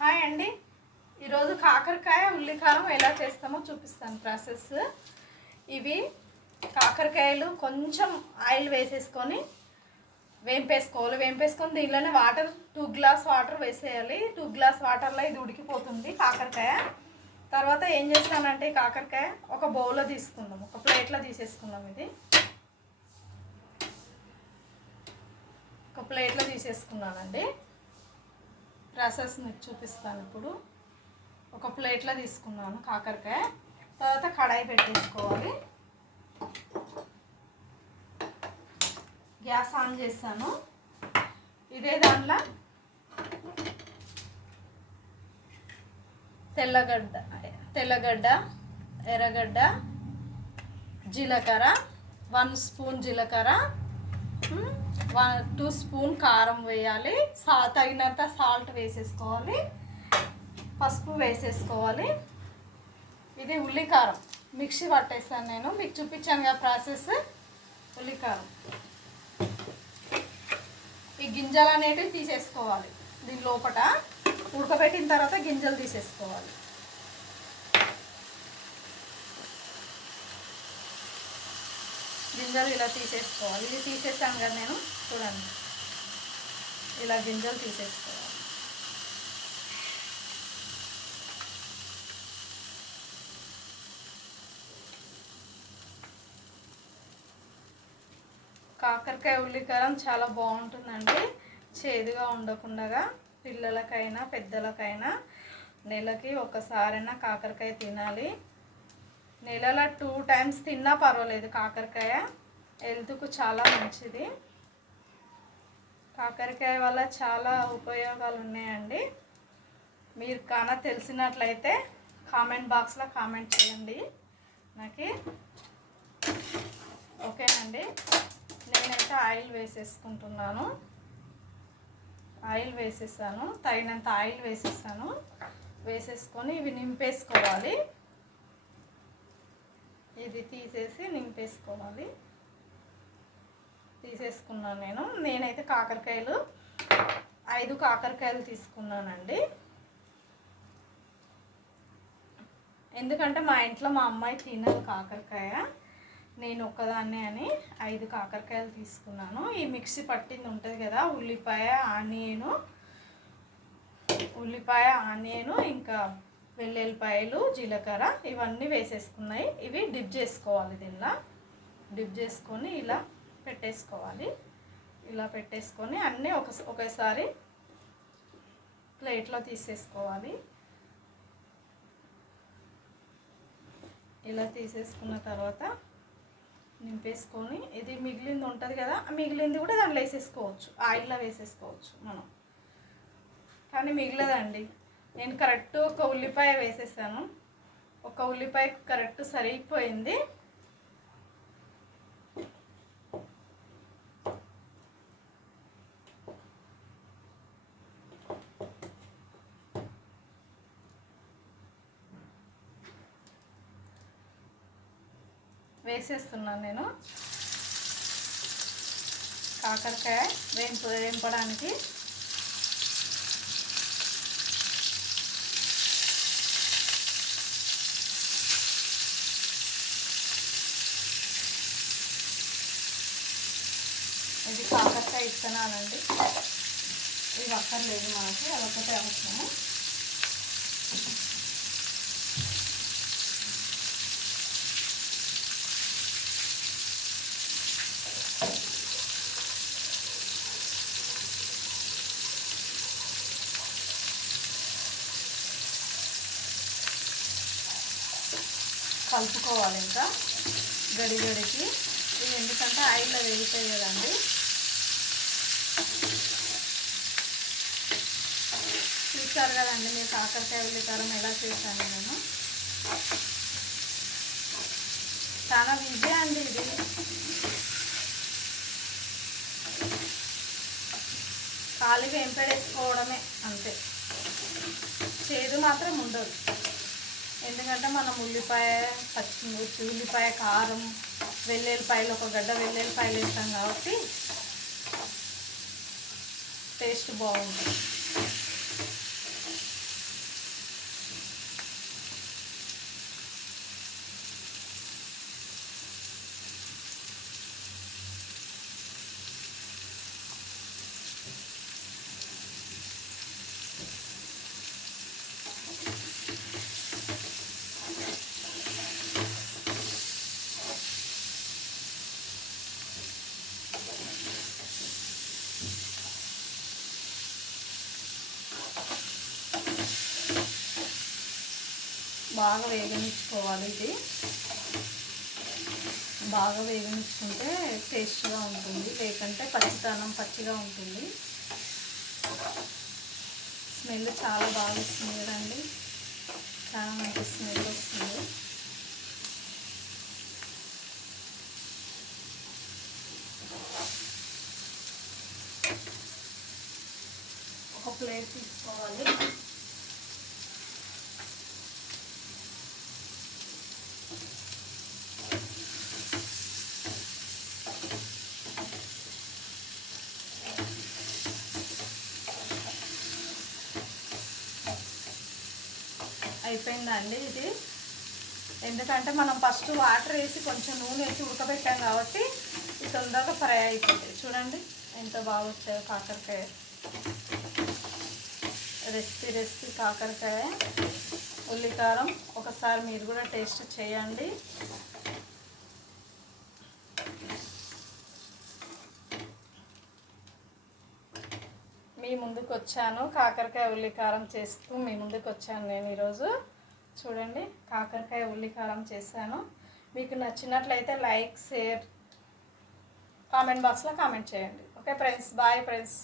Hi అండి. ఈరోజు కాకరకాయ ఉల్లికారం ఎలా చేస్తామో చూపిస్తాను ప్రాసెస్. ఇవి కాకరకాయలు కొంచెం ఆయిల్ వేసేసుకొని వేంపేసుకొని దీనిలోనే వాటర్ 2 గ్లాస్ వాటర్ వేసేయాలి. 2 గ్లాస్ వాటర్లో ఇది ఉడికిపోతుంది కాకరకాయ. తర్వాత ఏం చేస్తానంటే కాకరకాయ ఒక బౌల్లో తీసుకుందాం, ఒక ప్లేట్లో తీసేసుకుందాం. ఇది ఒక ప్లేట్లో తీసేసుకున్నానండి. ప్రాసెస్ మీకు చూపిస్తాను. ఇప్పుడు ఒక ప్లేట్లో తీసుకున్నాను కాకరకాయ. తర్వాత కడాయి పెట్టేసుకోవాలి. గ్యాస్ ఆన్ చేస్తాను. ఇదే దాంట్లో తెల్లగడ్డ, ఎర్రగడ్డ, జీలకర్ర, 1 స్పూన్ జీలకర్ర, 2 స్పూన్ కారం వేయాలి. తగినంత సాల్ట్ వేసేసుకోవాలి. పసుపు వేసేసుకోవాలి. ఇది ఉల్లికారం మిక్సీ పట్టేస్తాను నేను, మీకు చూపించాను కదా ప్రాసెస్. ఉల్లికారం ఈ గింజలు అనేటివి తీసేసుకోవాలి. దీని లోపల ఉడకబెట్టిన తర్వాత గింజలు తీసేసుకోవాలి. గింజలు ఇలా తీసేసుకోవాలి. ఇది తీసేసాను కదా నేను, చూడండి ఇలా గింజలు తీసేసుకోవాలి. కాకరకాయ ఉల్లికారం చాలా బాగుంటుందండి. చేదుగా ఉండకుండా పిల్లలకైనా పెద్దలకైనా నెలకి ఒకసారైనా కాకరకాయ తినాలి. నెలలో 2 టైమ్స్ తిన్నా పర్వాలేదు. కాకరకాయ హెల్త్కు చాలా మంచిది. కాకరకాయ వల్ల చాలా ఉపయోగాలు ఉన్నాయండి. మీరు కానా తెలిసినట్లయితే కామెంట్ బాక్స్లో కామెంట్ చేయండి నాకు. ఓకేనండి. నేనైతే ఆయిల్ వేసేసుకుంటున్నాను. ఆయిల్ వేసేసాను, తగినంత ఆయిల్ వేసేసుకొని ఇవి నింపేసుకోవాలి. ఇది తీసేసి నింపేసుకోవాలి. తీసేసుకున్నాను నేనైతే కాకరకాయలు 5 కాకరకాయలు తీసుకున్నానండి. ఎందుకంటే మా ఇంట్లో మా అమ్మాయి తినదు కాకరకాయ, నేను ఒక్కదాన్నే అని 5 కాకరకాయలు తీసుకున్నాను. ఈ మిక్సీ పట్టింది ఉంటుంది కదా, ఉల్లిపాయ ఆనియను ఇంకా వెల్లుల్లిపాయలు, జీలకర్ర ఇవన్నీ వేసేసుకున్నాయి. ఇవి డిప్ చేసుకోవాలి. దీనిలో డిప్ చేసుకొని ఇలా పెట్టేసుకోవాలి. ఇలా పెట్టేసుకొని అన్నీ ఒకేసారి ప్లేట్లో తీసేసుకోవాలి. ఇలా తీసేసుకున్న తర్వాత నింపేసుకొని ఇది మిగిలింది ఉంటుంది కదా, మిగిలింది కూడా దాంట్లో వేసేసుకోవచ్చు, ఆయిల్లో వేసేసుకోవచ్చు మనం. కానీ మిగిలదండి. నేను కరెక్ట్ ఒక ఉల్లిపాయ వేసేసాను. ఒక ఉల్లిపాయ కరెక్ట్ సరిపోయింది. వేసేస్తున్నాను నేను కాకరకాయ వేంపడానికి. ఇది కాకరకాయ ఇత్తనాలండి. ఇవి అక్కర్లేదు మనకి, అదొకటే అవసరము. కలుపుకోవాలి ఇంకా గడికి. ఇవి ఎందుకంటే ఆయిల్లో వేగుతాయి కదండి. చూస్తారు కదండి మీరు కాకరకాయ ఉల్లికారం ఎలా చేశాను నేను. చాలా ఈజీ అండి ఇది. ఖాళీగా వేంపేసుకోవడమే అంతే. చేదు మాత్రం ఉండదు. ఎందుకంటే మనం పచ్చిమిర్చి, ఉల్లిపాయ, కారం, వెల్లుల్లిపాయలు, ఒక గడ్డ వెల్లుల్లిపాయలు వేస్తాం కాబట్టి టేస్ట్ బాగుంటుంది. బాగా వేగనిచ్చుకోవాలి. ఇది బాగా వేగనిచ్చుకుంటే టేస్ట్గా ఉంటుంది, లేకంటే పచ్చిగా ఉంటుంది. స్మెల్ చాలా బాగా వస్తుంది కదండి, చాలా మంచి స్మెల్ వస్తుంది. ఒక ప్లేట్ తీసుకోవాలి. అయిపోయిందండి ఇది. ఎందుకంటే మనం ఫస్ట్ వాటర్ వేసి కొంచెం నూనె వేసి ఉడకబెట్టాం కాబట్టి ఇది తొందరగా ఫ్రై అయిపోతుంది. చూడండి ఎంత బాగా వచ్చాయో కాకరకాయ. రెసిపీ కాకరకాయ ఉల్లికారం. ఒకసారి మీరు కూడా టేస్ట్ చేయండి. మీ ముందుకు వచ్చాను, కాకరకాయ ఉల్లికారం చేస్తూ మీ ముందుకు వచ్చాను నేను ఈరోజు. చూడండి కాకరకాయ ఉల్లికారం చేశాను. మీకు నచ్చినట్లయితే లైక్, షేర్, కామెంట్ బాక్స్లో కామెంట్ చేయండి. Okay friends, bye friends.